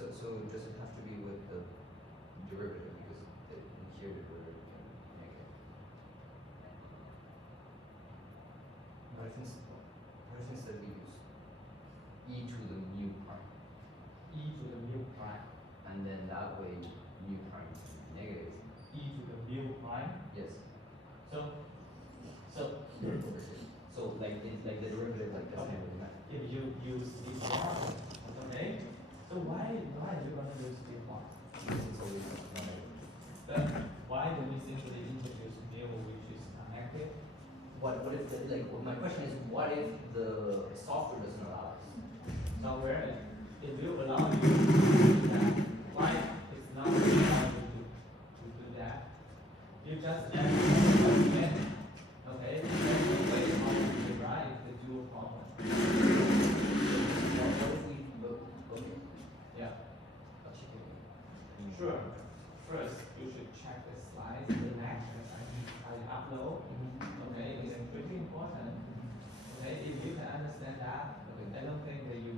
So does it have to be with the derivative, because here the derivative can make it. What if instead we use e to the mu prime? E to the mu prime. And then that way mu prime is negative. E to the mu prime. Yes. So like the derivative like doesn't really matter. if you use d bar, okay. So why are you gonna use d bar? Because it's always negative. But why do we simply introduce mu which is negative? What if my question is, what if the software doesn't allow us? Somewhere it will allow you to do that. Why it's not allowed you to do that? You just add again. Okay, there's a way how to derive the dual problem. Yeah. Sure. First, you should check the slides, the lectures I upload. Okay, it's pretty important. Okay, if you can understand that, I don't think that you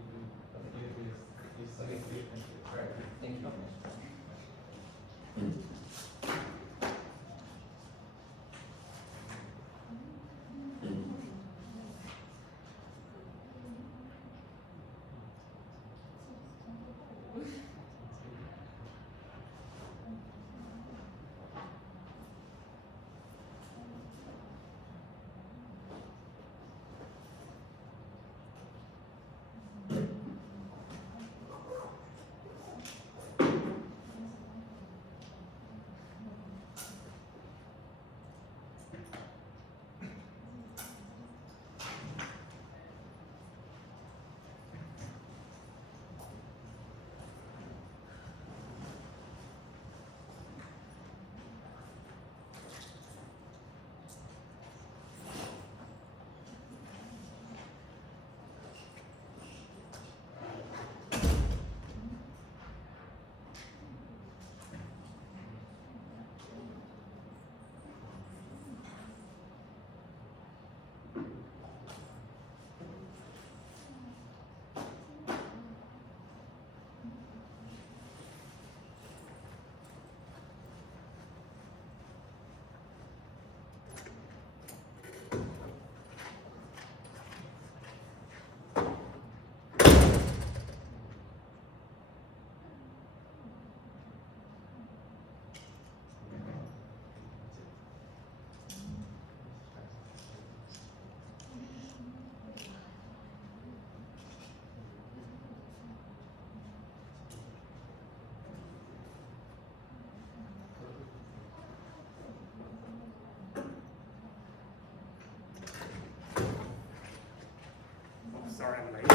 Right. Thank you. Sorry, I'm late.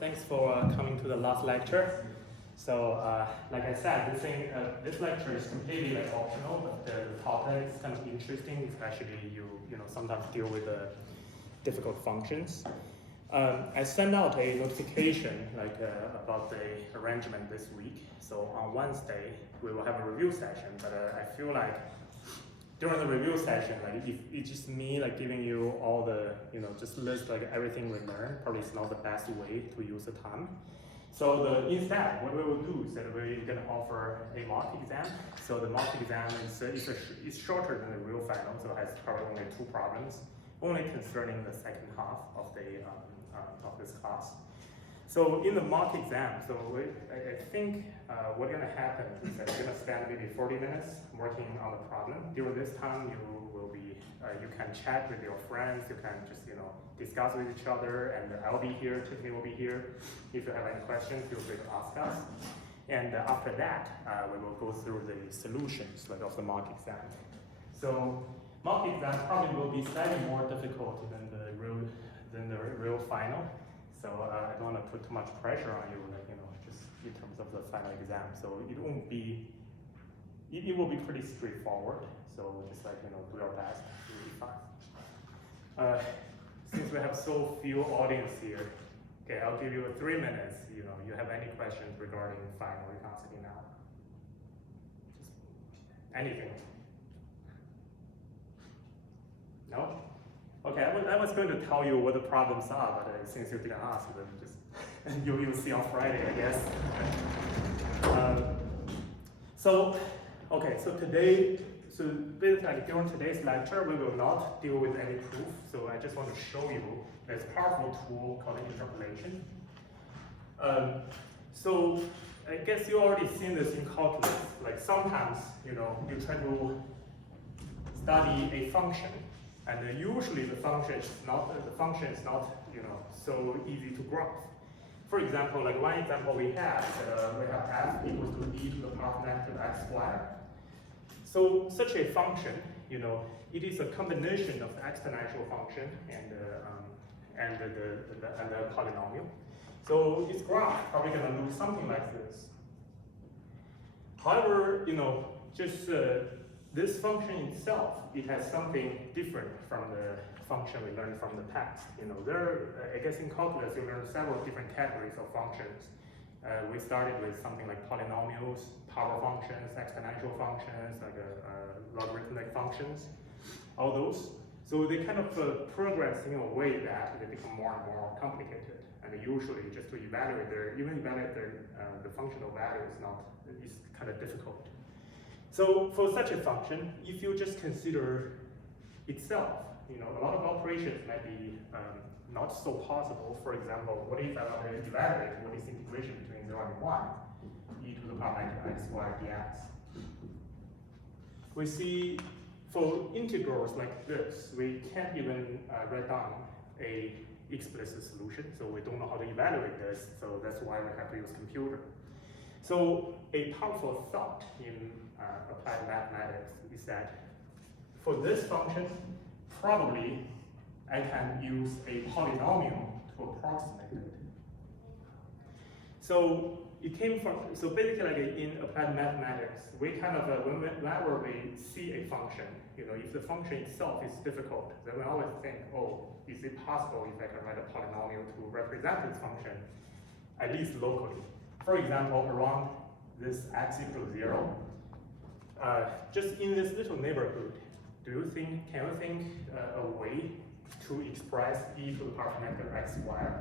Thanks for coming to the last lecture. So, like I said, this lecture is completely optional, but the topic is kind of interesting, especially you sometimes deal with difficult functions. I sent out a notification about the arrangement this week. So on Wednesday we will have a review session, but I feel like during the review session, if it's just me giving you all the just list everything we learned, probably it's not the best way to use the time. So instead, what we will do is that we're going to offer a mock exam. So the mock exam is shorter than the real final, so it has probably only 2 problems. only concerning the second half of this class. So in the mock exam, I think what's going to happen is that you're going to spend maybe 40 minutes working on the problem. During this time, you can chat with your friends, you can just discuss with each other, and I'll be here, Tiffany will be here. If you have any questions, feel free to ask us. And after that, we will go through the solutions of the mock exam. So mock exam probably will be slightly more difficult than the real final. So I don't want to put too much pressure on you, just in terms of the final exam. So it won't be, it will be pretty straightforward. So just do your best, you'll be fine. Since we have so few audience here, okay, I'll give you 3 minutes. You have any questions regarding the final, you can ask me now. Just anything. No? Okay, I was going to tell you what the problems are, but since you didn't ask, then just you'll see on Friday, I guess. So today, basically during today's lecture, we will not deal with any proof. So I just want to show you this powerful tool called interpolation. So I guess you already seen this in calculus. Sometimes, you try to study a function. And usually the function is not so easy to graph. For example, one example we have f equals to e to the power of negative x squared. So such a function, it is a combination of the exponential function and the polynomial. So its graph probably going to look something like this. However, this function itself, it has something different from the function we learned from the past. I guess in calculus you learn several different categories of functions. We started with something like polynomials, power functions, exponential functions, logarithmic functions, all those. So they kind of progress in a way that they become more and more complicated. And usually just to evaluate the functional value is kind of difficult. So for such a function, if you just consider itself, a lot of operations might be not so possible. For example, what if I want to evaluate what is integration between 0 and 1, e to the power negative x squared dx? We see for integrals like this, we can't even write down a explicit solution, so we don't know how to evaluate this, so that's why we have to use computer. So a powerful thought in applied mathematics is that for this function, probably I can use a polynomial to approximate it. So it came from, so basically in applied mathematics, we kind of, whenever we see a function, if the function itself is difficult, then we always think, oh, is it possible if I can write a polynomial to represent this function, at least locally? For example, around this x equals 0, just in this little neighborhood, can you think a way to express e to the power of negative x squared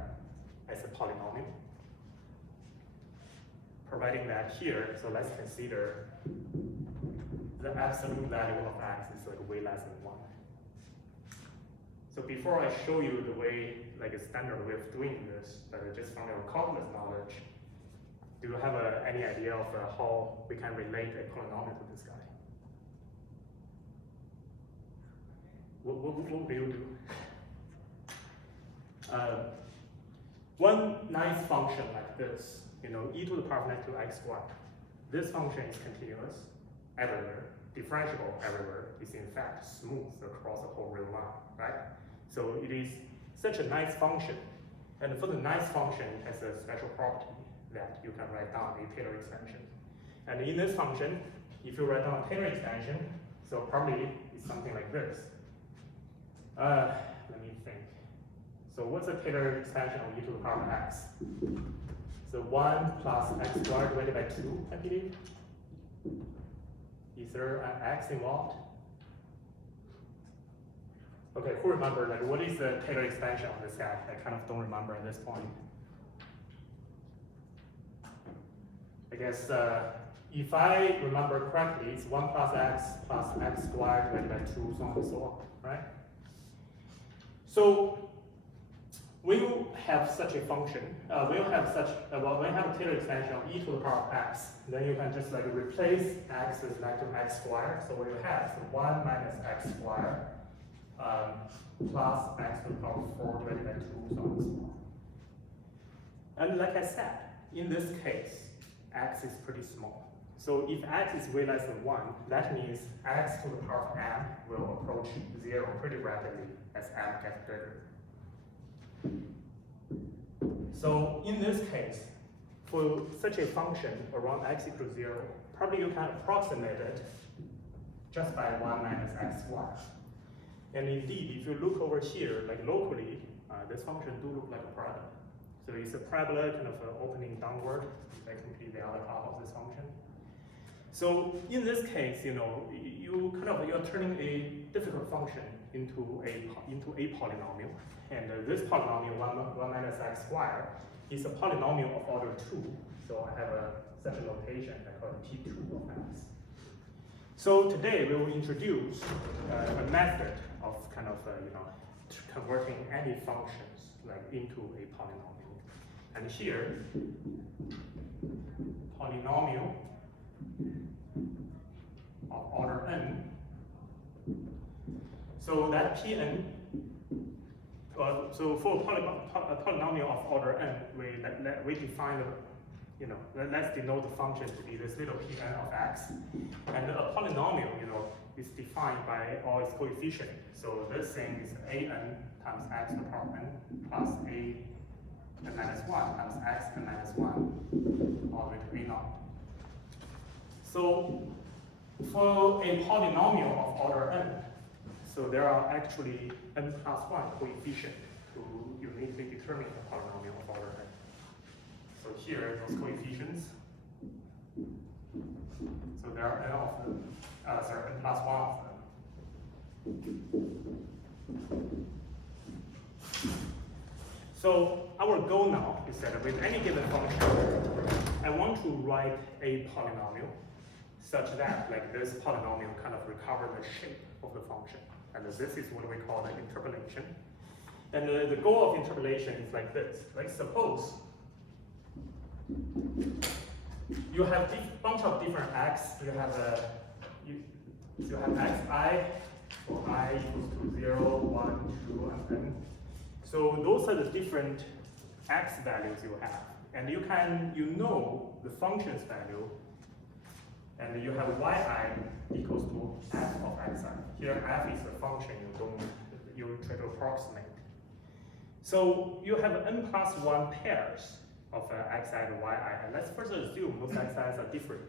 as a polynomial? Providing that here, so let's consider the absolute value of x is way less than 1. So before I show you the way, a standard way of doing this, but just from your calculus knowledge, do you have any idea of how we can relate a polynomial to this guy? What will you do? One nice function like this, e to the power of negative x squared. This function is continuous everywhere, differentiable everywhere. It's in fact smooth across the whole real line, right? So it is such a nice function. And for the nice function, it has a special property that you can write down a Taylor extension. And in this function, if you write down a Taylor extension, so probably it's something like this. Let me think. So what's a Taylor extension of e to the power of x? So 1 plus x squared divided by 2, I believe. Is there an x involved? Okay, who remember, what is the Taylor extension of this guy? I kind of don't remember at this point. I guess if I remember correctly, it's 1 plus x squared divided by 2, so on and so on, right? So when you have such a function, when you have a Taylor expansion of e to the power of x, then you can just like replace x with negative x squared. So what you have is 1 minus x squared plus x to the power of 4 divided by 2, so on and so on. And like I said, in this case, x is pretty small. So if x is way less than 1, that means x to the power of m will approach 0 pretty rapidly as m gets bigger. So in this case, for such a function around x equals 0, probably you can approximate it just by 1 minus x squared. And indeed, if you look over here, like locally, this function do look like a parabola. So it's a parabola kind of opening downward, like complete the other half of this function. So in this case, you're turning a difficult function into a polynomial, and this polynomial 1 minus x squared is a polynomial of order 2. So I have such a notation I call it P2 of x. So today we will introduce a method of kind of converting any functions like into a polynomial. And here, polynomial of order n. So that Pn, so for a polynomial of order n, we define let's denote the function to be this little Pn of x, and a polynomial is defined by all its coefficients. So this thing is an times x to the power of n plus a n minus 1 times x n minus 1 all the way to a naught. So for a polynomial of order n, so there are actually n plus 1 coefficients to uniquely determine the polynomial of order n. So here are those coefficients. So there are n of them, n plus 1 of them. So our goal now is that with any given function, I want to write a polynomial such that like this polynomial kind of recover the shape of the function. And this is what we call the interpolation. And the goal of interpolation is like this. Like suppose you have a bunch of different x. You have you have xi for I equals to 0, 1, 2, and n. So those are the different x values you have. And you know the function's value, and you have yi equals to f of xi. Here f is the function you try to approximate. So you have n plus 1 pairs of xi and yi, and let's first assume those xi's are different.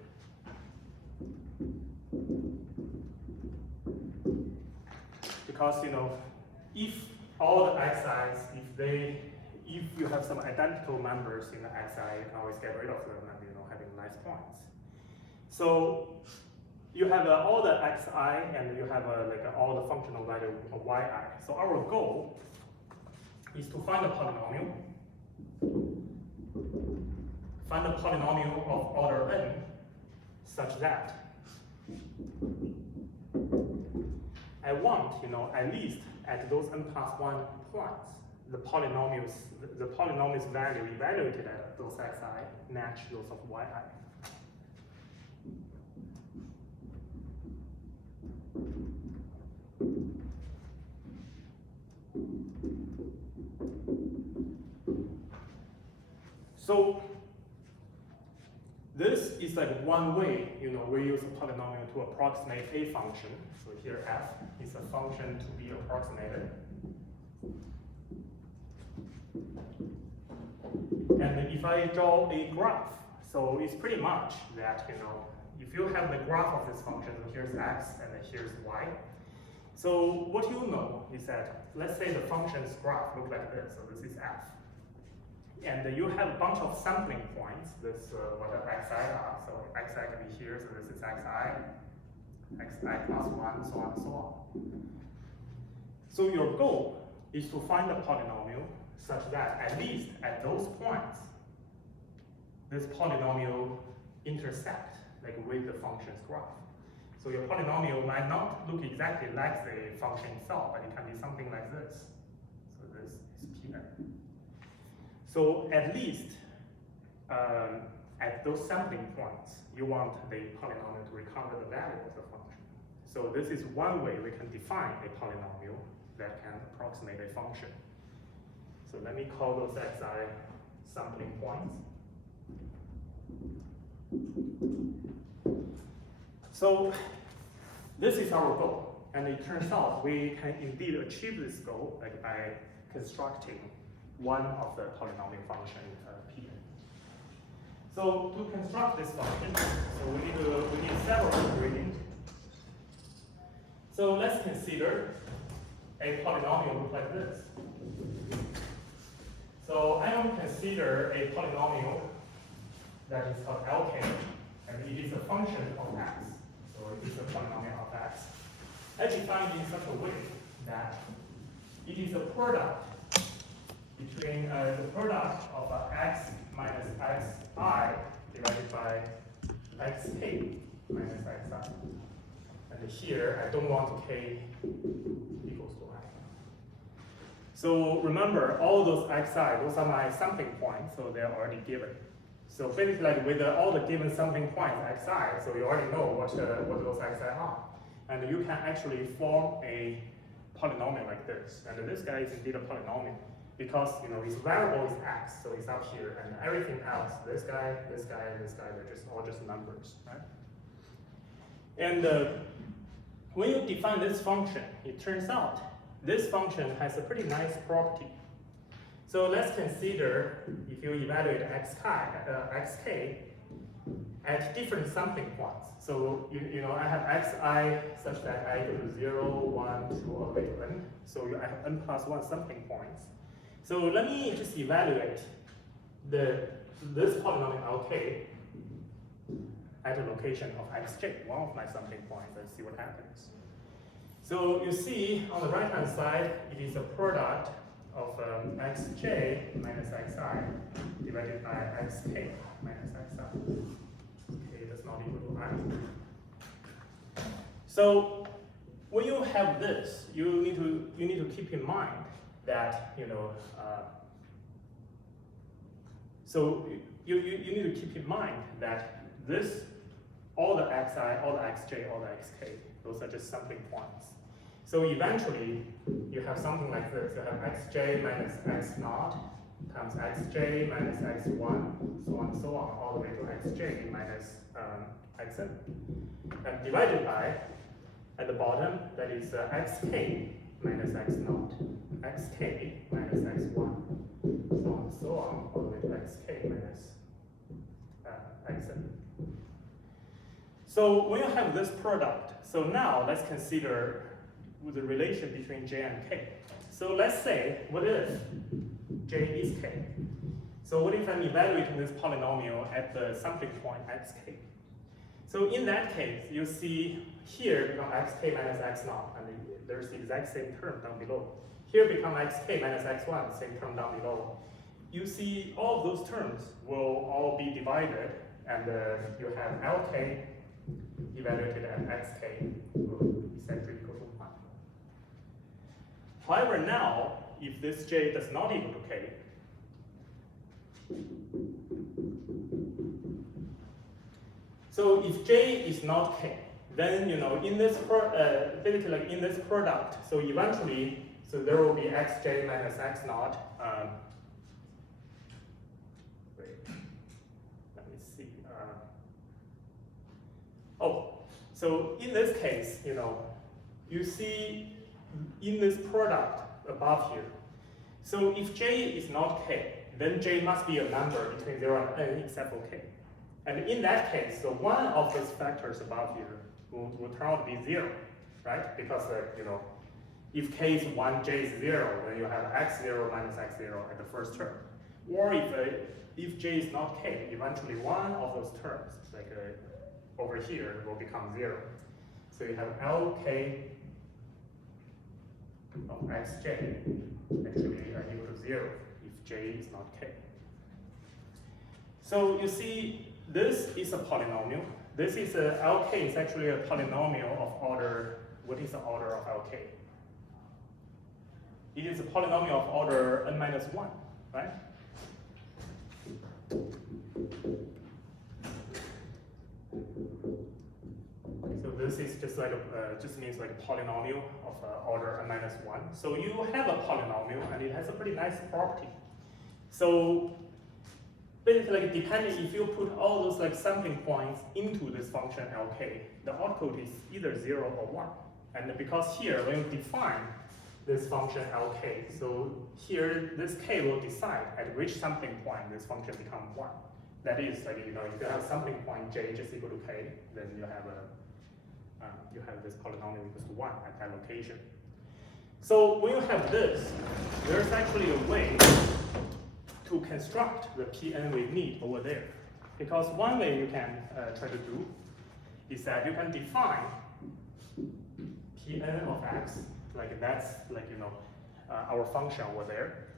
Because if all the xi's, if you have some identical members in the xi, you can always get rid of them and having nice points. So you have all the xi and you have all the functional value of yi. So our goal is to find a polynomial. Find a polynomial of order n such that I want, at least at those n plus 1 points, the polynomial's value evaluated at those xi match those of yi. So this is like one way, we use a polynomial to approximate a function. So here f is a function to be approximated. And if I draw a graph, so it's pretty much that, if you have the graph of this function, so here's x and then here's y. So what you know is that, let's say the function's graph looks like this, so this is f. And you have a bunch of sampling points, this what the xi are, so xi can be here, so this is xi plus 1, so on and so on. So your goal is to find a polynomial such that at least at those points, this polynomial intersect with the function's graph. So your polynomial might not look exactly like the function itself, but it can be something like this. So at least at those sampling points, you want the polynomial to recover the value of the function. So this is one way we can define a polynomial that can approximate a function. So let me call those xi sampling points. So this is our goal, and it turns out we can indeed achieve this goal like by constructing one of the polynomial function p. So to construct this function, so we need several ingredients. So let's consider a polynomial look like this. So I will consider a polynomial that is called Lk, and it is a function of x. So it is a polynomial of x. I define it in such a way that it is a product between the product of x minus xi divided by xk minus xi. And here, I don't want k equals to I. So remember, all those xi, those are my sampling points, so they're already given. So basically, like with all the given sampling points xi, so you already know what those xi are. And you can actually form a polynomial like this. And this guy is indeed a polynomial because its variable is x, so it's up here, and everything else, this guy, this guy, and this guy, they're just all just numbers, right? And when you define this function, it turns out this function has a pretty nice property. So let's consider if you evaluate xk at different sampling points. So I have xi such that I go to 0, 1, 2, all the way to n. So I have n plus 1 sampling points. So let me just evaluate this polynomial Lk at a location of xj, one of my sampling points, and see what happens. So you see on the right hand side, it is a product of xj minus xi divided by xk minus xi. Okay, that's not equal to I. So when you have this, you need to keep in mind that so you need to keep in mind that this, all the xi, all the xj, all the xk, those are just sampling points. So eventually you have something like this. You have xj minus x naught times xj minus x1, so on and so on, all the way to xj minus xn, and divided by, at the bottom, that is xk minus x naught, xk minus x1, so on and so on, all the way to xk minus xn. So when you have this product, so now let's consider the relation between j and k. So let's say, what if j is k? So what if I'm evaluating this polynomial at the sampling point xk? So in that case, you see here become xk minus x naught, and there's the exact same term down below. Here become xk minus x1, same term down below. You see all of those terms will all be divided, and you have Lk evaluated at xk will essentially equal to 1. However, now, if this j does not equal to k, so if j is not k, then in this basically like in this product, so eventually, so there will be xj minus x naught. Wait, let me see. So in this case, you see in this product above here. So if j is not k, then j must be a number between 0 and n except for k. And in that case, so one of those factors above here will turn out to be 0, right? Because if k is 1, j is 0, then you have x0 minus x0 at the first term. Or if j is not k, eventually one of those terms, like over here, will become 0. So you have Lk of xj actually equal to 0 if j is not k. So you see, this is a polynomial. This is Lk is actually a polynomial of order. What is the order of Lk? It is a polynomial of order n minus 1, right? So this is just like just means like a polynomial of order n-1. So you have a polynomial and it has a pretty nice property. So basically, like, depending if you put all those like sampling points into this function Lk, the output is either 0 or 1. And because here when you define this function Lk, so here this k will decide at which sampling point this function becomes 1. That is, like, you know, if you have a sampling point j just equal to k, then you have this polynomial equals to 1 at that location. So when you have this, there's actually a way to construct the Pn we need over there. Because one way you can try to do is that you can define Pn of x, like that's like, you know, our function over there.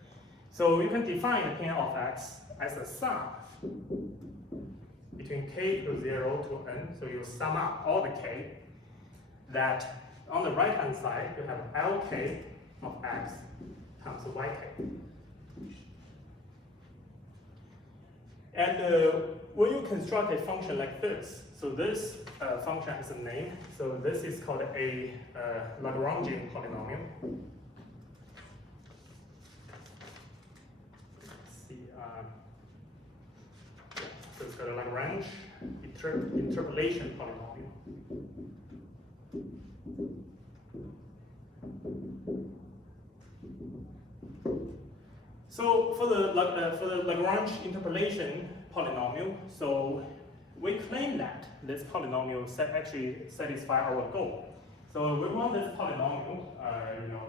So you can define the Pn of x as a sum between k equals 0 to n. So you sum up all the k, that on the right hand side you have Lk of x times yk. And when you construct a function like this, so this function has a name. So this is called a Lagrangian polynomial. Let's see. So it's called a Lagrange interpolation polynomial. So for the Lagrange interpolation polynomial, so we claim that this polynomial actually satisfies our goal. So we want this polynomial, you know,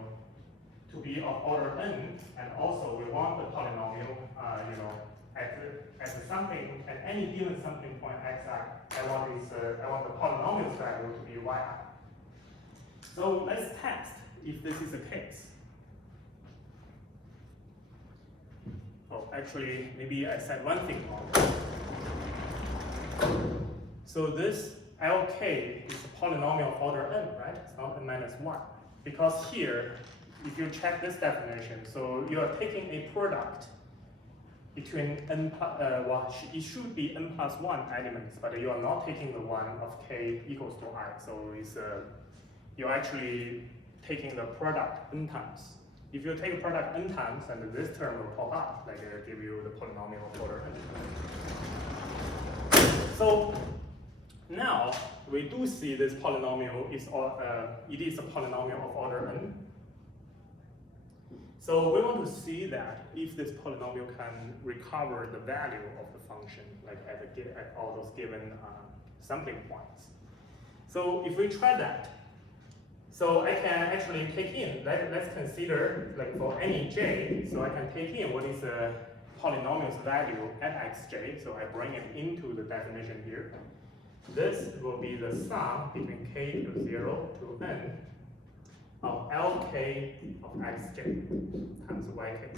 to be of order n, and also we want the polynomial, you know, at the sampling at any given sampling point xi. I want the polynomial's value to be yi. So let's test if this is the case. Oh, actually, maybe I said one thing wrong. So this Lk is a polynomial of order n, right? It's not n-1. Because here, if you check this definition, so you are taking a product between n, well, it should be n plus 1 elements, but you are not taking the one of k equals to I. So it's you're actually taking the product n times. If you take a product n times, and this term will pop up, like give you the polynomial of order n. So now we do see this polynomial is it is a polynomial of order n. So we want to see that if this polynomial can recover the value of the function, like at all those given sampling points. So if we try that, so I can actually take in, let's consider, like for any j, so I can take in what is the polynomial's value at xj, so I bring it into the definition here. This will be the sum between k equals 0 to n of Lk of xj times yk.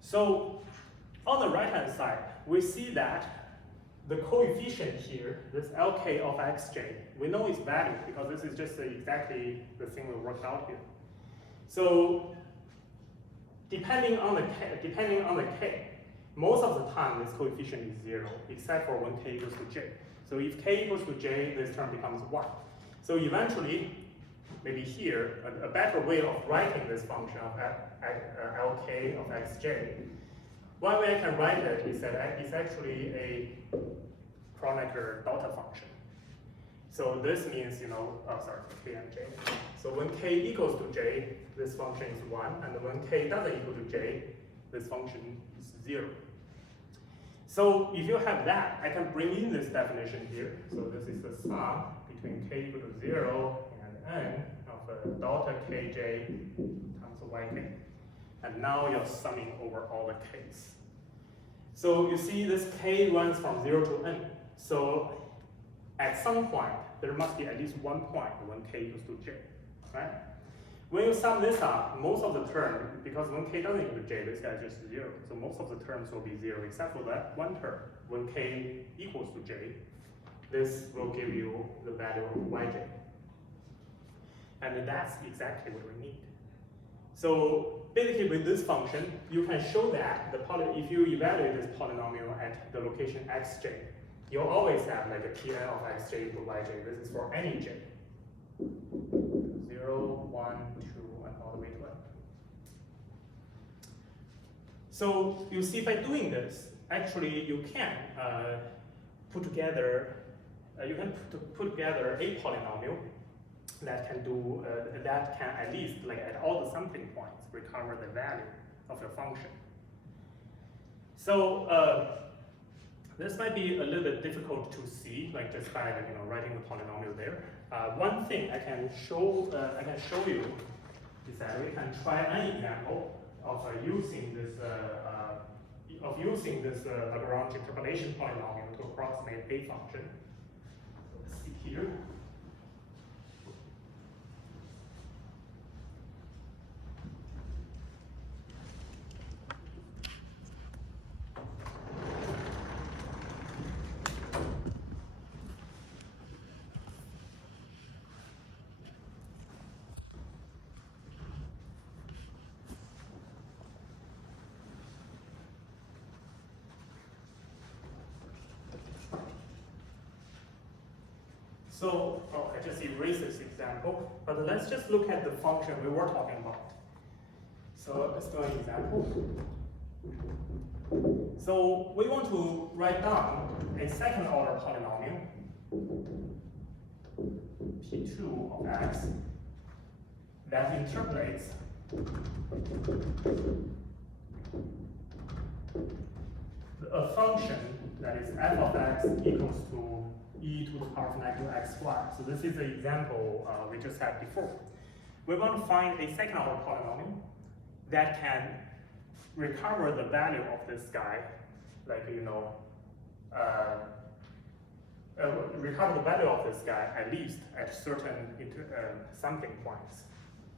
So on the right hand side, we see that the coefficient here, this Lk of xj, we know its value because this is just exactly the thing we worked out here. So depending on the k, most of the time this coefficient is 0, except for when k equals to j. So if k equals to j, this term becomes 1. So eventually, maybe here, a better way of writing this function of Lk of xj, one way I can write it is that it's actually a Kronecker delta function. So this means, you know, k and j. So when k equals to j, this function is 1, and when k doesn't equal to j, this function is 0. So if you have that, I can bring in this definition here. So this is the sum between k equal to 0 and n of delta kj times yk. And now you're summing over all the k's. So you see this k runs from 0 to n. So at some point, there must be at least one point when k equals to j, right? When you sum this up, most of the term, because when k doesn't equal to j, this guy is just 0. So most of the terms will be 0, except for that one term. When k equals to j, this will give you the value of yj. And that's exactly what we need. So basically with this function, you can show that if you evaluate this polynomial at the location xj, you'll always have like a Pn of xj equal yj. This is for any j. 0, 1, 2, and all the way to n. So you see by doing this, actually you can put together a polynomial that can do that can at least like at all the sampling points recover the value of your function. So this might be a little bit difficult to see, like just by writing the polynomial there. One thing I can show you is that we can try an example of using this Lagrange interpolation polynomial to approximate a function. So let's see here. So, I just erased this example, but let's just look at the function we were talking about. So let's do an example. So we want to write down a second order polynomial, P2 of x, that interpolates a function that is f of x equals to e to the power of negative xy. So this is the example we just had before. We want to find a second order polynomial that can recover the value of this guy, like recover the value of this guy at least at certain sampling points.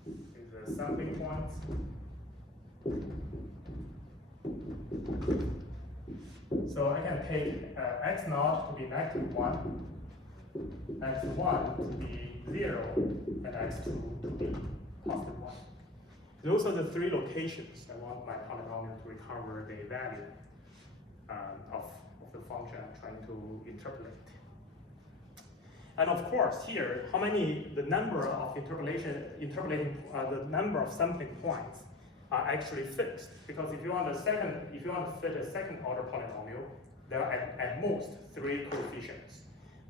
These are sampling points. So I can take x0 to be negative 1, x1 to be 0, and x2 to be positive 1. Those are the three locations I want my polynomial to recover the value of the function I'm trying to interpolate. And of course, here, the number of the number of sampling points are actually fixed, because if you want to fit a second order polynomial, there are at most 3 coefficients.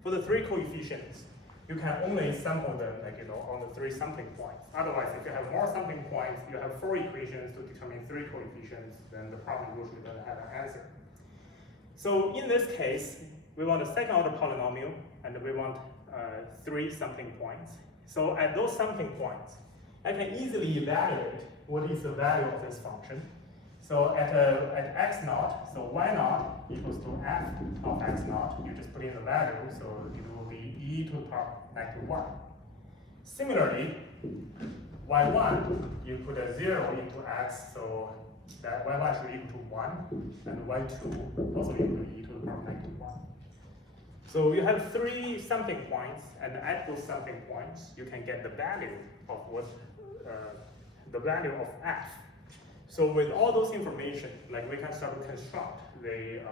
For the 3 coefficients, you can only sample them on the 3 sampling points. Otherwise, if you have more sampling points, you have 4 equations to determine 3 coefficients, then the problem usually doesn't have an answer. So in this case, we want a second order polynomial, and we want 3 sampling points. So at those sampling points, I can easily evaluate what is the value of this function. So at x0, so y0 equals to f of x0. You just put in the value, so it will be e to the power negative 1. Similarly, y1, you put a 0 into x, so that y1 should equal to 1, and y2 also equal to e to the power negative 1. So you have 3 sampling points, and at those sampling points, you can get the value of the value of f. So with all those information, we can start to construct the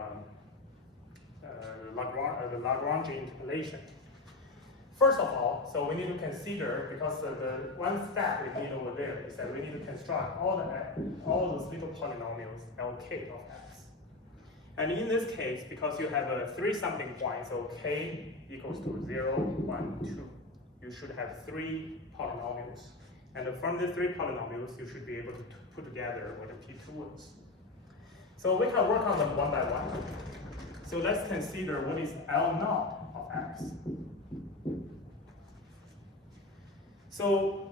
Lagrange interpolation. First of all, so we need to consider, because the one step we need over there is that we need to construct all those little polynomials Lk of x. And in this case, because you have 3 sampling points, so k equals to 0, 1, 2, you should have 3 polynomials. And from the 3 polynomials, you should be able to put together what a P2 is. So we can work on them one by one. So let's consider what is L0 of x. So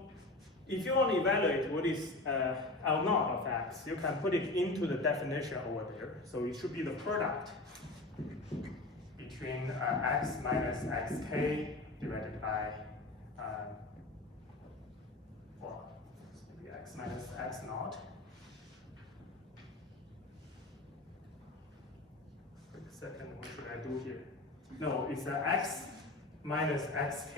if you want to evaluate what is L0 of x, you can put it into the definition over there. So it should be the product between x minus xk divided by x minus x0. Wait a second, what should I do here? No, it's x minus xk,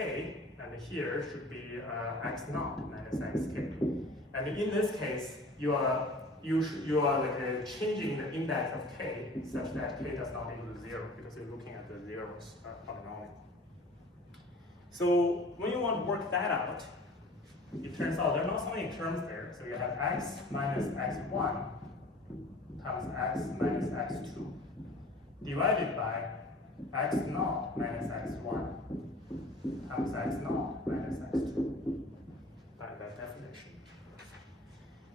and here should be x0 minus xk. And in this case, you are like changing the index of k such that k does not equal to 0 because you're looking at the zeros polynomial. So when you want to work that out, it turns out there are not so many terms there. So you have x minus x1 times x minus x2 divided by x naught minus x1 times x naught minus x2 by that definition.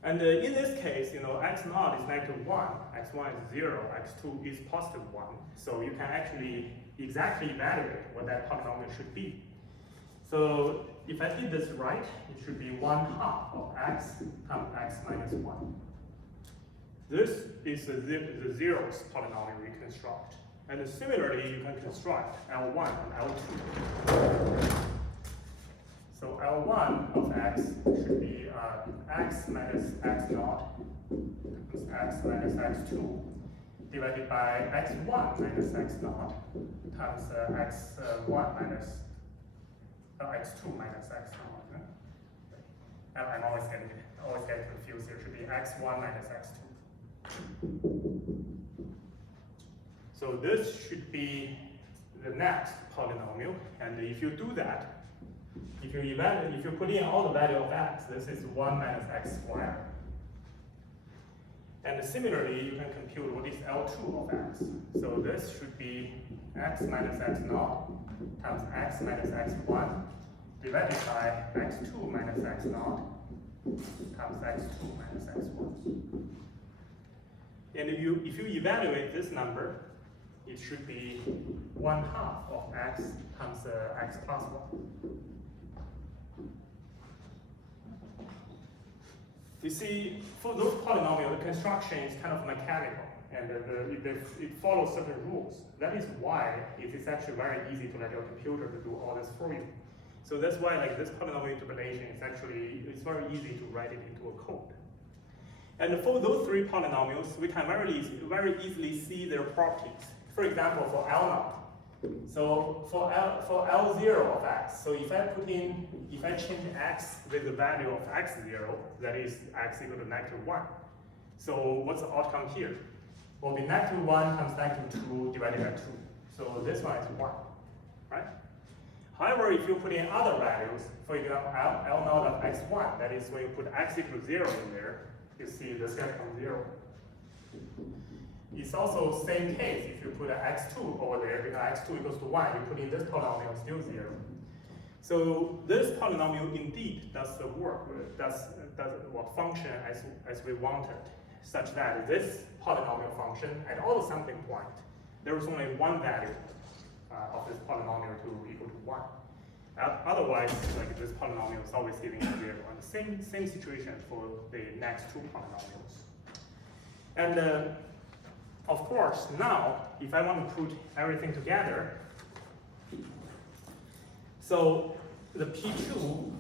And in this case, x naught is negative 1, x1 is 0, x2 is positive 1. So you can actually exactly evaluate what that polynomial should be. So if I did this right, it should be 1/2 of x times x minus 1. This is the zeros polynomial we construct. And similarly, you can construct L1 and L2. So L1 of x should be x minus x naught times x minus x2 divided by x1 minus x naught times x1 minus x2 minus x naught. Right? I'm always getting confused here. It should be x1 minus x2. So this should be the next polynomial, and if you do that, if you put in all the value of x, this is 1 minus x squared. And similarly, you can compute what is L2 of x. So this should be x minus x naught times x minus x1 divided by x2 minus x naught times x2 minus x1. And if you evaluate this number, it should be 1/2 of x times x plus 1. You see, for those polynomials, the construction is kind of mechanical, and it follows certain rules. That is why it is actually very easy to let your computer to do all this for you. So that's why this polynomial interpolation it's very easy to write it into a code. And for those three polynomials, we can very easily see their properties. For example, for L0. So for L0 of x, so if I change x with the value of x0, that is x equal to -1. So what's the outcome here? Will be -1 times -2 divided by 2. So this one is 1, right? However, if you put in other values, for example, L0 of x1, that is when you put x equal to 0 in there, you see this gets from 0. It's also same case if you put an x2 over there, because x2 equals to 1, you put in this polynomial, still 0. So this polynomial indeed does the work, does function as we wanted, such that this polynomial function at all the sampling point, there is only one value of this polynomial to equal to 1. Otherwise, this polynomial is always giving a 0. And the same situation for the next two polynomials. And of course, now, if I want to put everything together, so the P2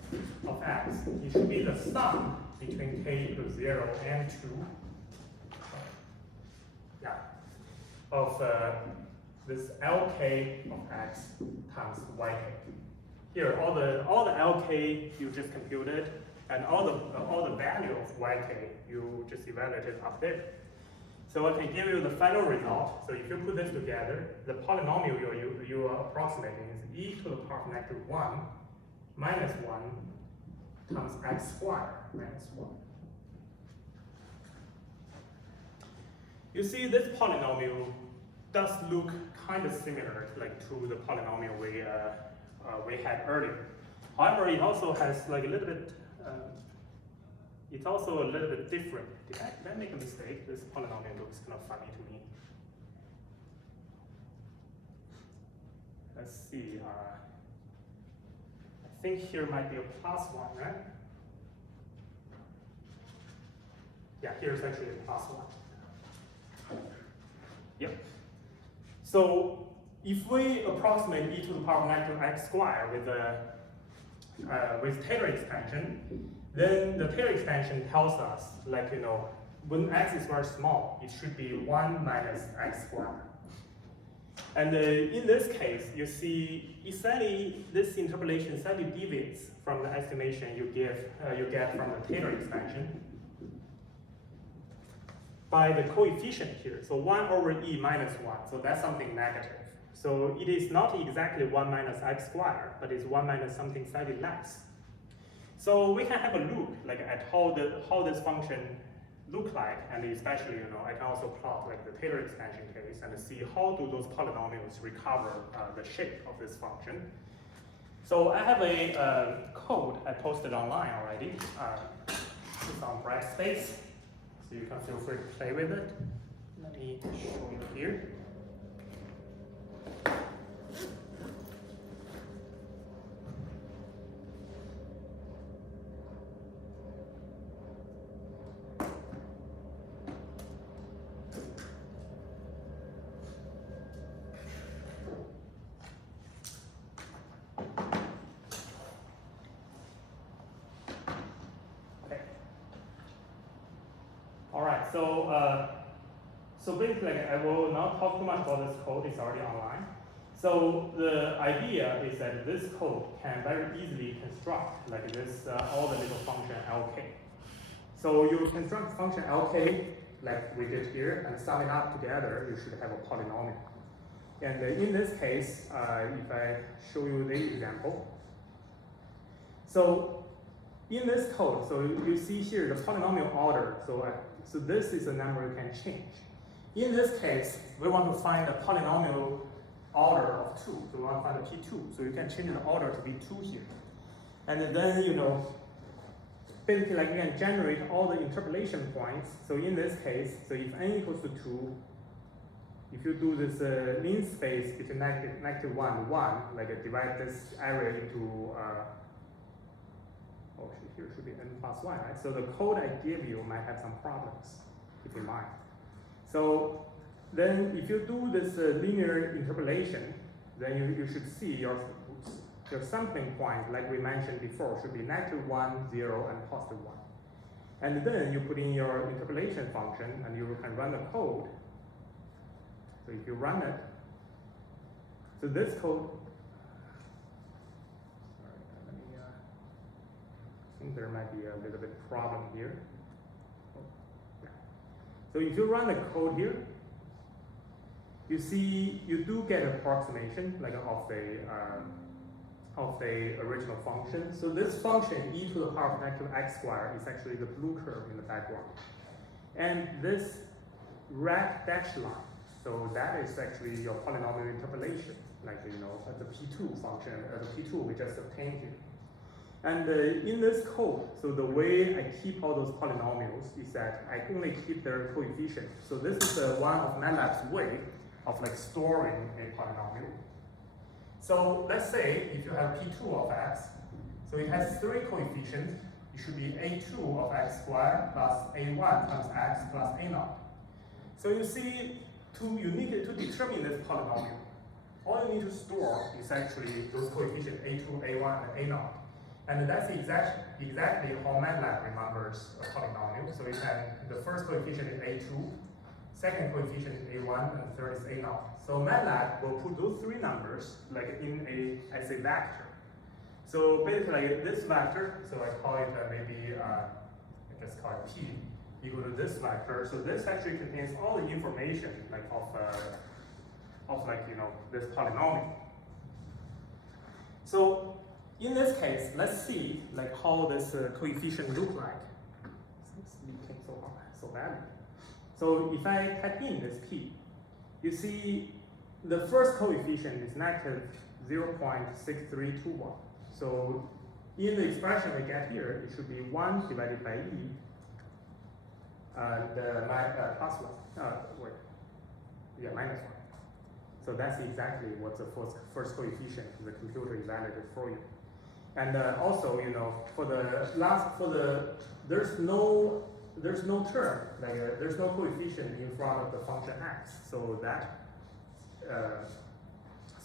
of x, it should be the sum between k equals 0 and 2 of this Lk of x times Yk. Here, all the Lk you just computed, and all the value of Yk you just evaluated up there. So I can give you the final result. So if you put this together, the polynomial you are approximating is e to the power of -1 minus 1 times x squared minus 1. You see, this polynomial does look kind of similar to the polynomial we had earlier. However, it also has a little bit. It's also a little bit different. Did I make a mistake? This polynomial looks kind of funny to me. Let's see. I think here might be a +1, right? Yeah, here's actually a +1. Yep. So if we approximate e to the power of -x squared with Taylor expansion, then the Taylor expansion tells us, when x is very small, it should be 1 minus x squared. And in this case, you see this interpolation slightly deviates from the estimation you get from the Taylor expansion by the coefficient here. So 1 over e minus 1, so that's something negative. So it is not exactly 1 minus x squared, but it's 1 minus something slightly less. So we can have a look like at how this function look like, and especially, I can also plot like the Taylor expansion case and see how do those polynomials recover the shape of this function. So I have a code I posted online already. It's on Brightspace, so you can feel free to play with it. Let me show you here. So basically, I will not talk too much about this code, it's already online. So the idea is that this code can very easily construct like this, all the little function LK. So you construct function LK like we did here and sum it up together, you should have a polynomial. And in this case, if I show you the example. So in this code, so you see here the polynomial order. So this is a number you can change. In this case, we want to find a polynomial order of 2. So we want to find a P2. So you can change the order to be 2 here. And then, basically like you can generate all the interpolation points. So in this case, so if n equals to 2, if you do this mean space between negative 1 and 1, like divide this area into, here should be n plus 1, right? So the code I give you might have some problems, keep in mind. So then if you do this linear interpolation, then you should see your sampling point, like we mentioned before, should be negative 1, 0, and positive 1. And then you put in your interpolation function, and you can run the code. So if you run it, so this code, I think there might be a little bit problem here. So if you run the code here, you see you do get approximation like of the original function. So this function e to the power of negative x squared is actually the blue curve in the background, and this red dashed line. So that is actually your polynomial interpolation, like the P2 function, the P2 we just obtained here. And in this code, so the way I keep all those polynomials is that I only keep their coefficient. So this is one of MATLAB's way of like storing a polynomial. So let's say if you have P2 of x, so it has 3 coefficients. It should be A2 of x squared plus A1 times x plus A0. So you see, to determine this polynomial, all you need to store is actually those coefficients A2, A1, and A0. And that's exactly how MATLAB remembers a polynomial. So the first coefficient is A2, second coefficient is A1, and third is A0. So MATLAB will put those 3 numbers like as a vector. So basically like this vector, so I call it maybe, I just call it P, equal to this vector. So this actually contains all the information like of this polynomial. So in this case, let's see like how this coefficient look like. It's leaking so badly. So if I type in this p, you see the first coefficient is negative 0.6321. So in the expression we get here, it should be 1 divided by e, plus 1. Minus 1. So that's exactly what the first coefficient the computer evaluated for you. And also, there's no term, there's no coefficient in front of the function x. So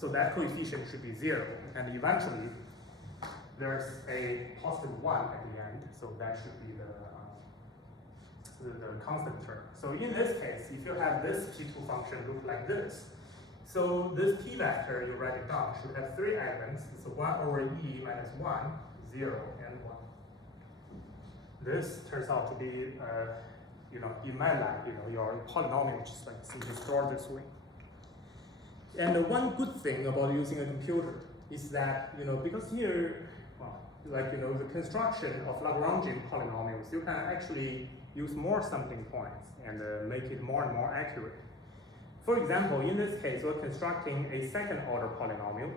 that coefficient should be 0. And eventually, there's a positive 1 at the end. So that should be the constant term. So in this case, if you have this P2 function look like this, So this p vector, you write it down, should have 3 elements. It's 1 over e minus 1, 0, and 1. This turns out to be, in MATLAB, your polynomial just like simply stored this way. And one good thing about using a computer is that, because here, the construction of Lagrangian polynomials, you can actually use more sampling points and make it more and more accurate. For example, in this case, we're constructing a second-order polynomial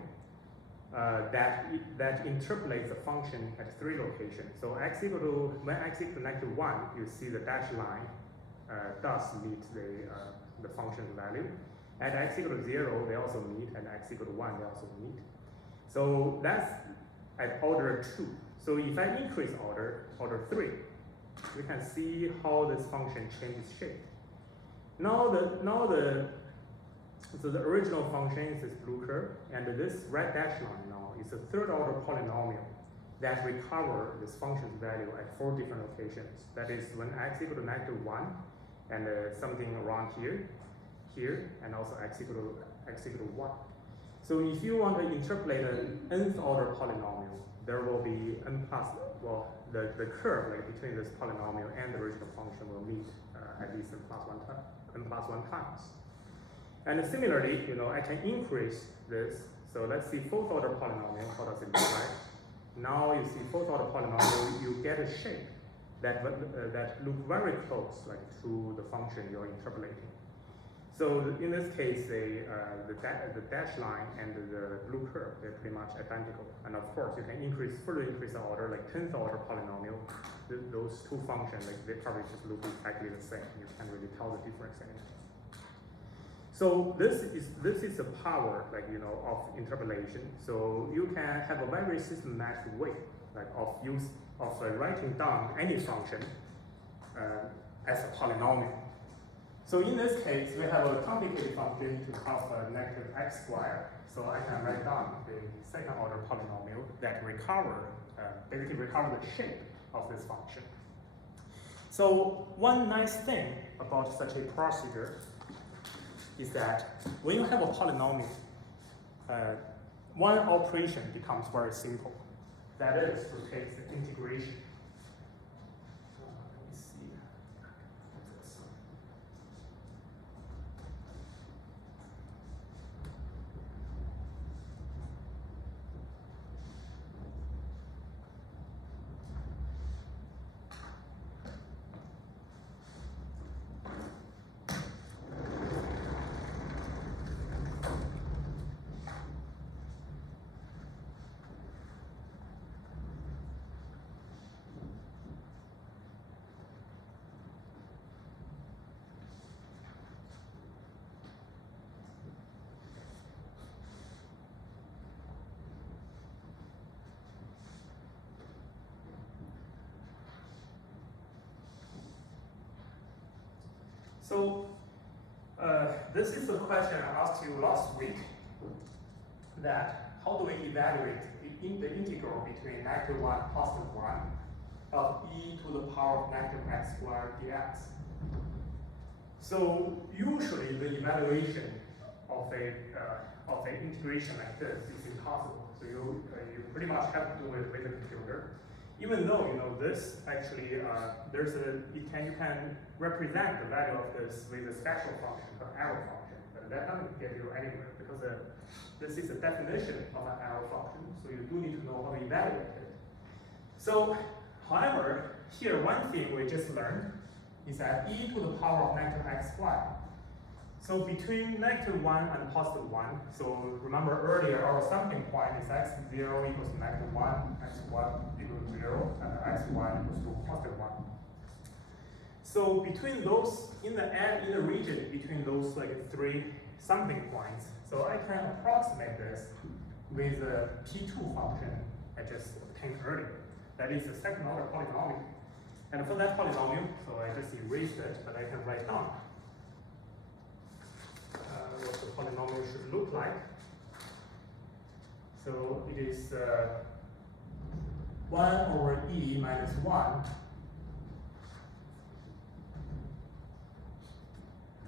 that interpolates a function at 3 locations. So when x equal to -1, you see the dashed line does meet the function's value. At x equal to 0, they also meet, and x equal to 1, they also meet. So that's at order 2. So if I increase order 3, we can see how this function changes shape. So the original function is this blue curve, and this red dashed line now is a 3rd-order polynomial that recovers this function's value at 4 different locations. That is when x equal to -1, and something around here, and also x equal to 1. So if you want to interpolate an nth-order polynomial, there will be the curve between this polynomial and the original function will meet at least n plus 1 times. And similarly, I can increase this. So let's see 4th-order polynomial. How does it look like? Now you see 4th-order polynomial, you get a shape that look very close to the function you're interpolating. So in this case, the dashed line and the blue curve, they're pretty much identical. And of course, you can further increase the order, 10th order polynomial. Those 2 functions, they probably just look exactly the same. You can't really tell the difference anymore. So this is the power, of interpolation. So you can have a very systematic way, of writing down any function as a polynomial. So in this case, we have a complicated function to have a negative x squared. So I can write down the 2nd-order polynomial that basically recover the shape of this function. So one nice thing about such a procedure is that when you have a polynomial, one operation becomes very simple. That is to take the integration. Let me see. So this is the question I asked you last week, that how do we evaluate the integral between -1 and +1 of e to the power of -x squared dx? So usually the evaluation of an integration like this is impossible. So you pretty much have to do it with a computer. Even though this actually you can represent the value of this with a special function called arrow function, but that doesn't get you anywhere because this is a definition of an arrow function, so you do need to know how to evaluate it. So, however, here one thing we just learned is that e to the power of -x squared. So between -1 and +1, so remember earlier our sampling point is x0 equals to -1, x1 equals to 0, and x1 equals to +1. So between those, in the region between those 3 sampling points, so I can approximate this with the P2 function I just obtained earlier. That is the 2nd-order polynomial. And for that polynomial, so I just erased it, but I can write down what the polynomial should look like. So it is 1 over e minus 1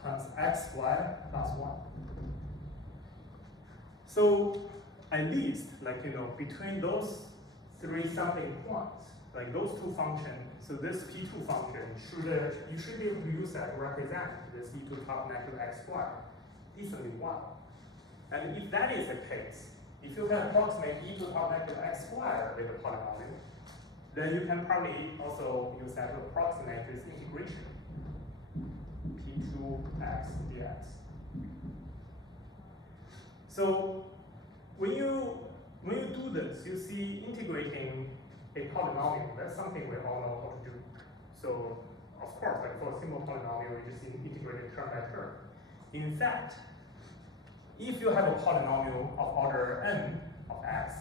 times x squared plus 1. So at least, like, between those three sampling points, like those two functions, so this P2 function, you should be able to use that to represent this e to the top negative x squared decently well. And if that is the case, if you can approximate e to the top negative x squared with a polynomial, then you can probably also use that to approximate this integration, P2x dx. So when you do this, you see integrating a polynomial. That's something we all know how to do. So of course, like for a simple polynomial, we just integrate it term by term. In fact, if you have a polynomial of order n of x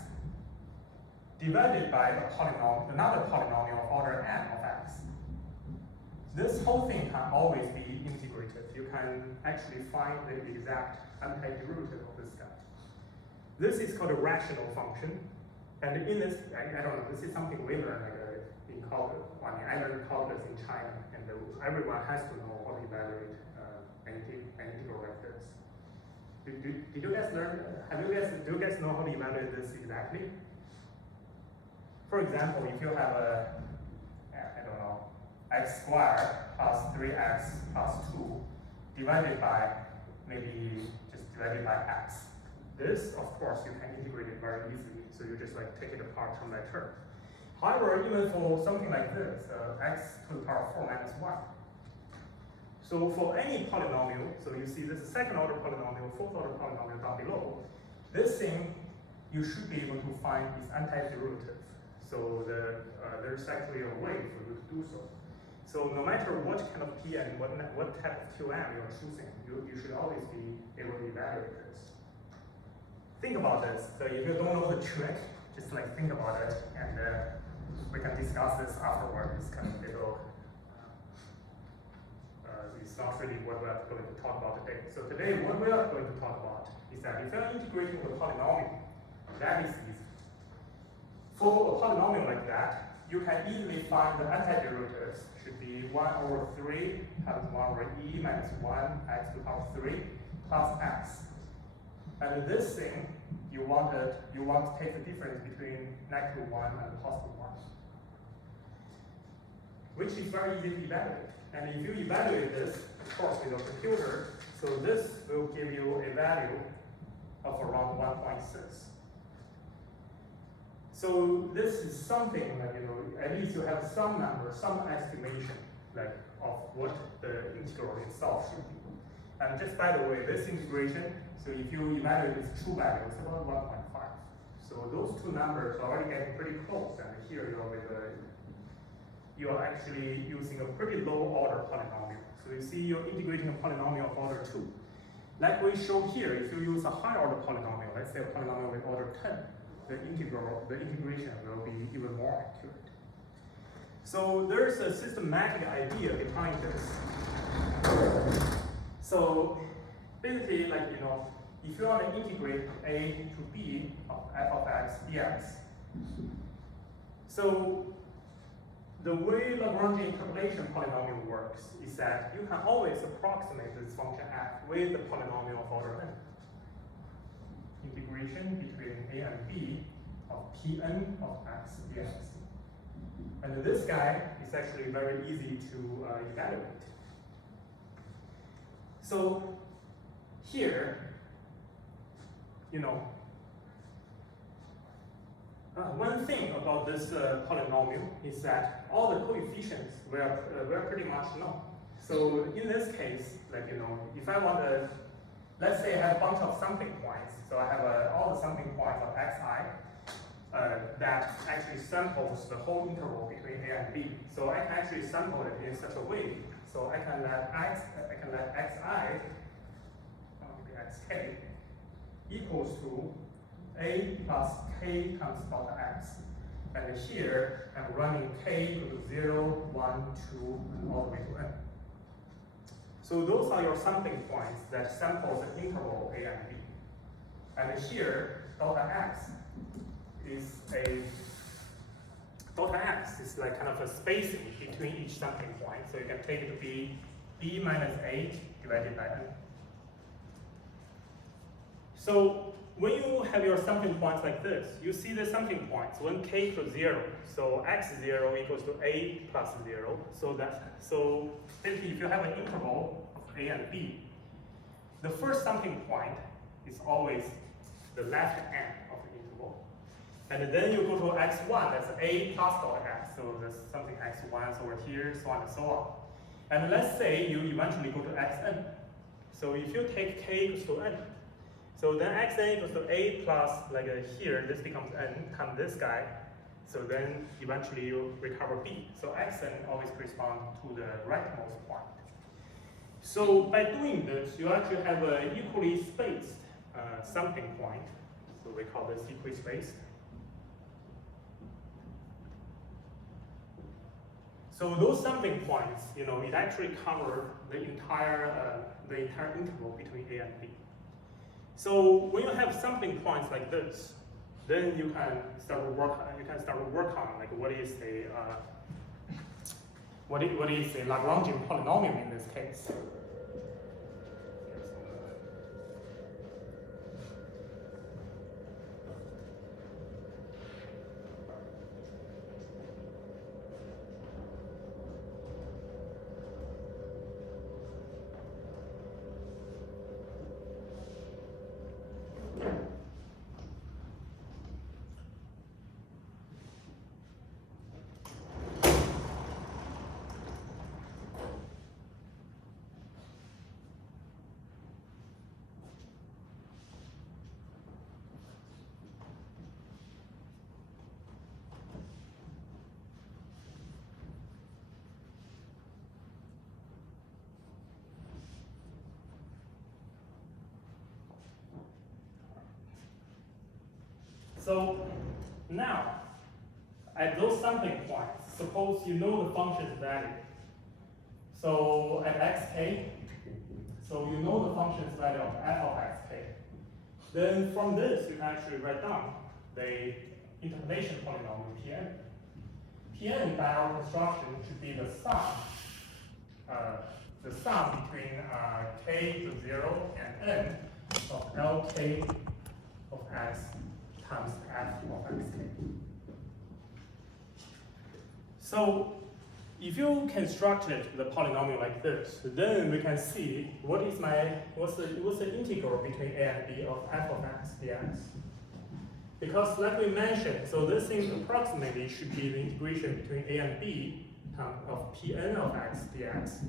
divided by another polynomial of order n of x, this whole thing can always be integrated. You can actually find the exact antiderivative of this guy. This is called a rational function. And in this, I don't know, this is something we learned in calculus. I learned calculus in China, and everyone has to know how to evaluate an integral like this. Did you guys learn? Do you guys know how to evaluate this exactly? For example, if you have I don't know, x squared plus 3x plus 2 divided by maybe just divided by x. This, of course, you can integrate it very easily. So you just like take it apart term by term. However, even for something like this, x to the power 4 minus 1. So for any polynomial, so you see this is second order polynomial, fourth order polynomial down below, this thing you should be able to find its antiderivative. So there's actually a way for you to do so. So no matter what kind of P and what type of QM you're choosing, you should always be able to evaluate this. Think about this. So if you don't know the trick, just like think about it, and we can discuss this afterward. It's kind of little. It's not really what we are going to talk about today. So today, what we are going to talk about is that if you're integrating with a polynomial, that is easy. For a polynomial like that, you can easily find the antiderivatives should be 1 over 3 times 1 over e minus 1 x to the power 3 plus x. And this thing, you want to take the difference between negative 1 and positive 1, which is very easy to evaluate. And if you evaluate this, of course, with your computer, so this will give you a value of around 1.6. So this is something that, at least you have some number, some estimation, like of what the integral itself should be. And just by the way, this integration, so if you evaluate its true value, it's about 1.5. So those two numbers are already getting pretty close, and here you're actually using a pretty low order polynomial. So you see you're integrating a polynomial of order 2. Like we show here, if you use a high order polynomial, let's say a polynomial with order 10, the integration will be even more accurate. So there's a systematic idea behind this. So basically, like, if you want to integrate a to b of f of x dx, so the way Lagrangian interpolation polynomial works is that you can always approximate this function f with the polynomial of order n. Integration between a and b of Pn of x dx. And this guy is actually very easy to evaluate. So here, one thing about this polynomial is that all the coefficients were pretty much known. So in this case, like, if I want to, let's say I have a bunch of sampling points. So I have all the sampling points of xi that actually samples the whole interval between a and b. So I can actually sample it in such a way. So I can let xi, maybe xk, equals to a plus k times delta x. And here I'm running k equal to 0, 1, 2, and all the way to n. So those are your sampling points that samples the interval a and b. And here, delta x is like kind of a spacing between each sampling point. So you can take it to be b minus 8 divided by n. So when you have your sampling points like this, you see the sampling points when k equals 0. So x0 equals to a plus 0. So basically, if you have an interval of a and b, the first sampling point is always the left end of the interval. And then you go to x1, that's a plus delta x. So there's something x1 over here, so on and so on. And let's say you eventually go to xn. So if you take k equals to n, so then xn equals to a plus, like here, this becomes n, times this guy. So then eventually you recover b. So xn always corresponds to the rightmost point. So by doing this, you actually have an equally spaced sampling point. So we call this equispaced. So those sampling points, it actually cover the entire interval between a and b. So when you have sampling points like this, then you can start to work on like what is a Lagrangian polynomial in this case. So now, at those sampling points, suppose you know the function's value. So at xk, so you know the function's value of f of xk. Then from this, you can actually write down the interpolation polynomial Pn. Pn by our construction should be the sum between k to 0 and n of Lk of x times f of xk. So if you constructed the polynomial like this, then we can see what's the integral between a and b of f of x dx. Because like we mentioned, so this thing approximately should be the integration between a and b of Pn of x dx.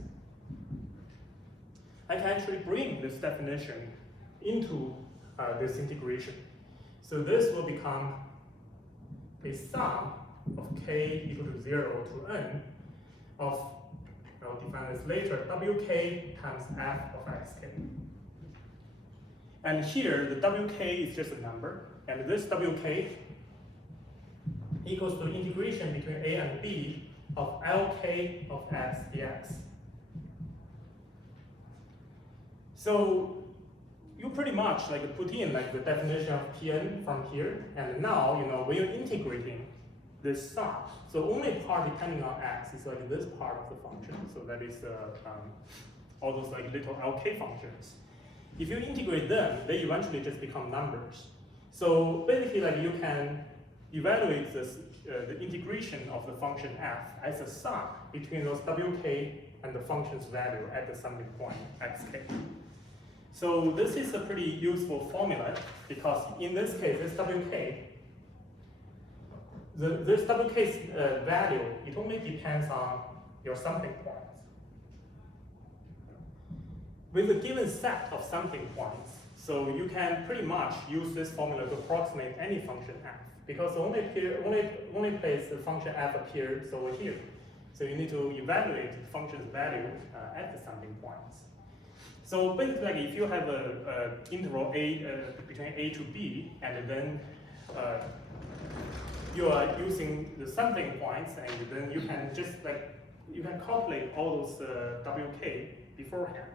I can actually bring this definition into this integration. So this will become a sum of k equal to 0 to n of, I'll define this later, wk times f of xk. And here, the wk is just a number, and this wk equals to integration between a and b of lk of x dx. So you pretty much put in the definition of Pn from here, and now when you're integrating this sum, so only part depending on x is this part of the function. So that is all those little lk functions. If you integrate them, they eventually just become numbers. So basically, you can evaluate this the integration of the function f as a sum between those wk and the function's value at the sampling point xk. So this is a pretty useful formula because in this case, this wk, this wk's value, it only depends on your sampling points. With a given set of sampling points, so you can pretty much use this formula to approximate any function f, because the only place the function f appears is over here. So you need to evaluate the function's value at the sampling points. So basically, if you have an interval a between a to b, and then you are using the sampling points, and then you can just you can calculate all those wk beforehand.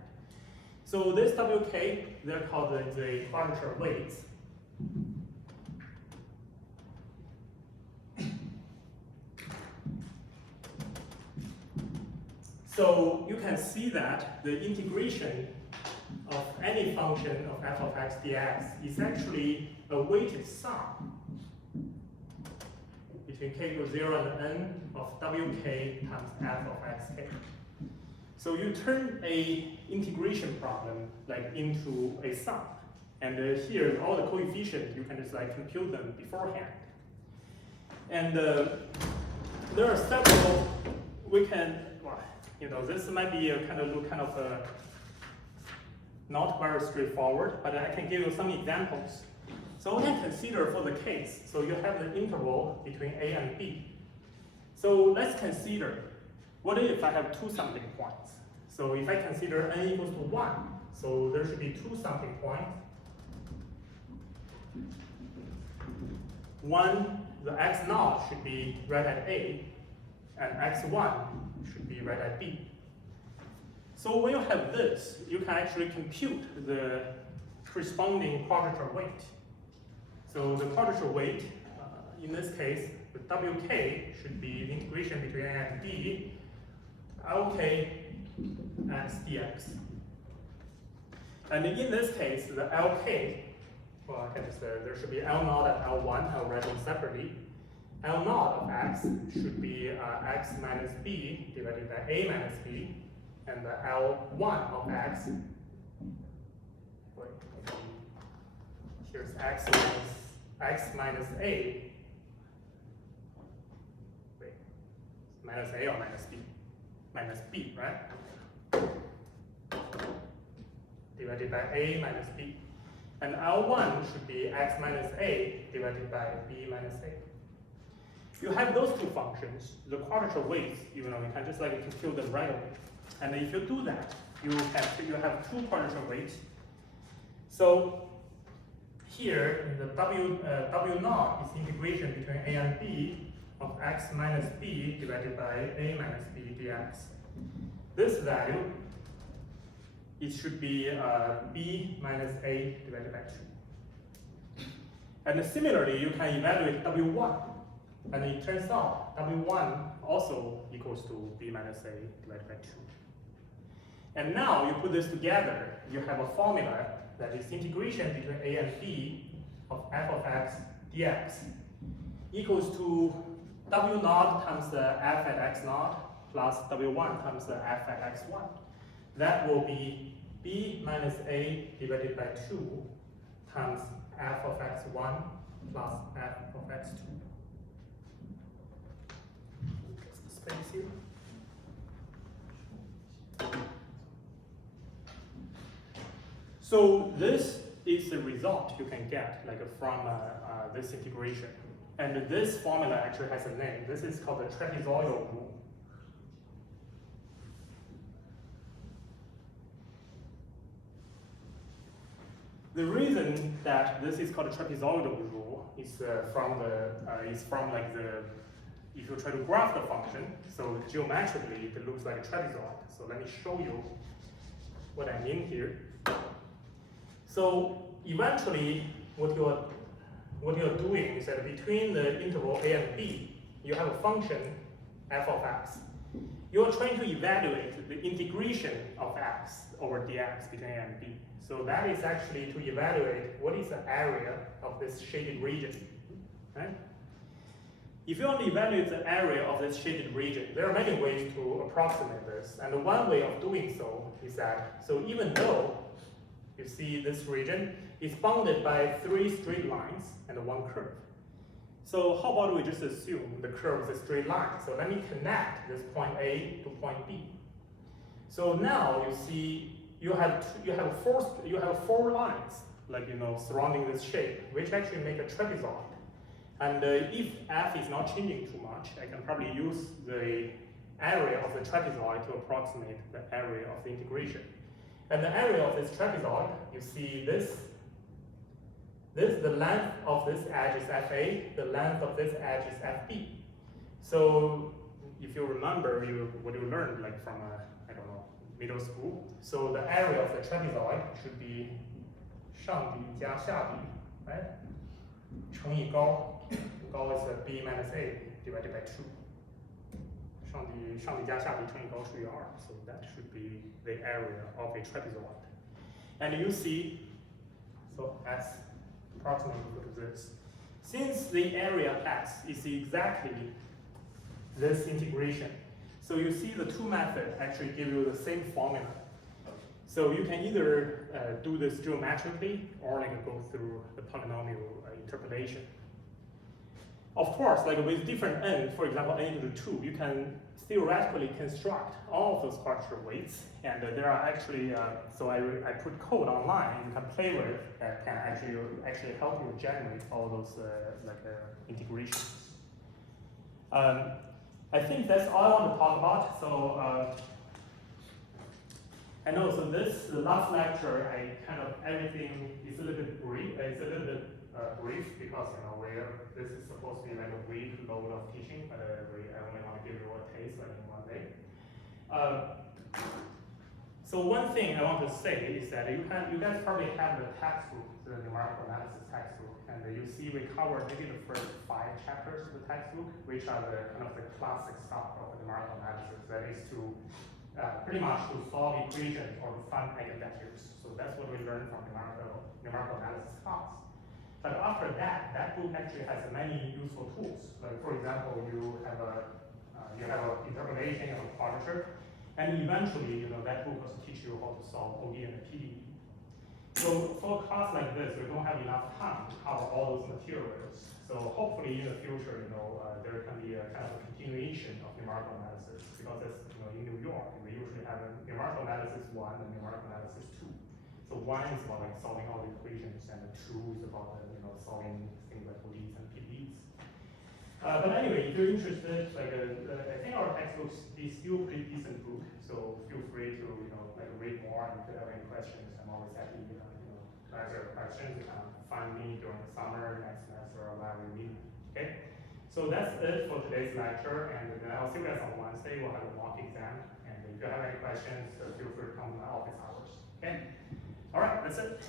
So this wk, they're called the quadrature weights. So you can see that the integration of any function of f of x dx is actually a weighted sum between k equals 0 and n of wk times f of xk. So you turn a integration problem like into a sum, and here all the coefficients you can just like compute them beforehand. And there are several we can. Well, you know, this might be a kind of not very straightforward, but I can give you some examples. So we can consider for the case, so you have the interval between a and b. So let's consider, what if I have two sampling points? So if I consider n equals to 1, so there should be two sampling points. One, the x naught should be right at a, and x1 should be right at b. So when you have this, you can actually compute the corresponding quadrature weight. So the quadrature weight, in this case, the wk should be the integration between a and b, lk x dx. And in this case, the lk, well, I can just, there should be L0 and L1, I'll write them separately. L0 of x should be x minus b divided by a minus b, and the L1 of x, wait, here's x minus a, wait, minus a or minus b? Minus b, right? Divided by a minus b. And L1 should be x minus a divided by b minus a. You have those two functions, the quadrature weights, you can just like compute them right away. And if you do that, you have two quadrature weights. So here, the w naught is integration between a and b of x minus b divided by a minus b dx. This value, it should be b minus a divided by 2. And similarly, you can evaluate w1. And it turns out w1 also equals to b minus a divided by 2. And now you put this together, you have a formula that is integration between a and b of f of x dx equals to w naught times the f at x naught plus w1 times the f at x1. That will be b minus a divided by 2 times f of x1 plus f of x2. Space here. So this is the result you can get from this integration. And this formula actually has a name. This is called the trapezoidal rule. The reason that this is called a trapezoidal rule is if you try to graph the function, so geometrically it looks like a trapezoid. So let me show you what I mean here. So eventually, what you're doing is that between the interval a and b, you have a function f of x. You're trying to evaluate the integration of x over dx between a and b. So that is actually to evaluate what is the area of this shaded region, right? If you want to evaluate the area of this shaded region, there are many ways to approximate this. And one way of doing so is that, so even though you see this region is bounded by 3 straight lines and 1 curve. So how about we just assume the curve is a straight line? So let me connect this point A to point B. So now you see you have 4 lines surrounding this shape, which actually make a trapezoid. And if f is not changing too much, I can probably use the area of the trapezoid to approximate the area of the integration. And the area of this trapezoid, you see the length of this edge is FA, the length of this edge is FB. So if you remember what you learned from middle school, so the area of the trapezoid should be 上底加下底, right? 乘以高,高 is b minus a divided by 2. 上底加下底乘以高除以2, so that should be the area of a trapezoid. And you see, so S approximately equal to this. Since the area X is exactly this integration, so you see the two methods actually give you the same formula. So you can either do this geometrically or like go through the polynomial interpolation. Of course, like with different n, for example, n equal to 2, you can theoretically construct all of those partial weights, and there are actually, so I put code online you can play with that can actually help you generate all those integrations. I think that's all I want to talk about. So I know, so the last lecture, I kind of, everything is a little bit brief, brief because, this is supposed to be like a week load of teaching, but I only want to give you a taste like in one day. So one thing I want to say is that you guys probably have the textbook, the numerical analysis textbook, and you see we covered maybe the first 5 chapters of the textbook, which are the kind of the classic stuff of the numerical analysis. That is to pretty much to solve equations or to find eigenvectors. So that's what we learned from numerical analysis class. But after that, that book actually has many useful tools. Like for example, you have a interpolation of a quadrature, and eventually, that book will teach you how to solve ODE and PDE. So for a class like this, we don't have enough time to cover all those materials. So hopefully in the future, there can be a kind of a continuation of numerical analysis, because that's, in New York, we usually have a numerical analysis 1 and numerical analysis 2. So 1 is about like solving all the equations, and 2 is about solving things like ODEs and PDEs. But anyway, if you're interested, I think our textbook is still pretty decent book, so feel free to read more. And if you have any questions, I'm always happy to answer your questions. You can find me during the summer, next semester, or whenever you need me. Okay, so that's it for today's lecture, and then I'll see you guys on Wednesday. We'll have a mock exam, and if you have any questions, feel free to come to my office hours. Okay, all right, that's it.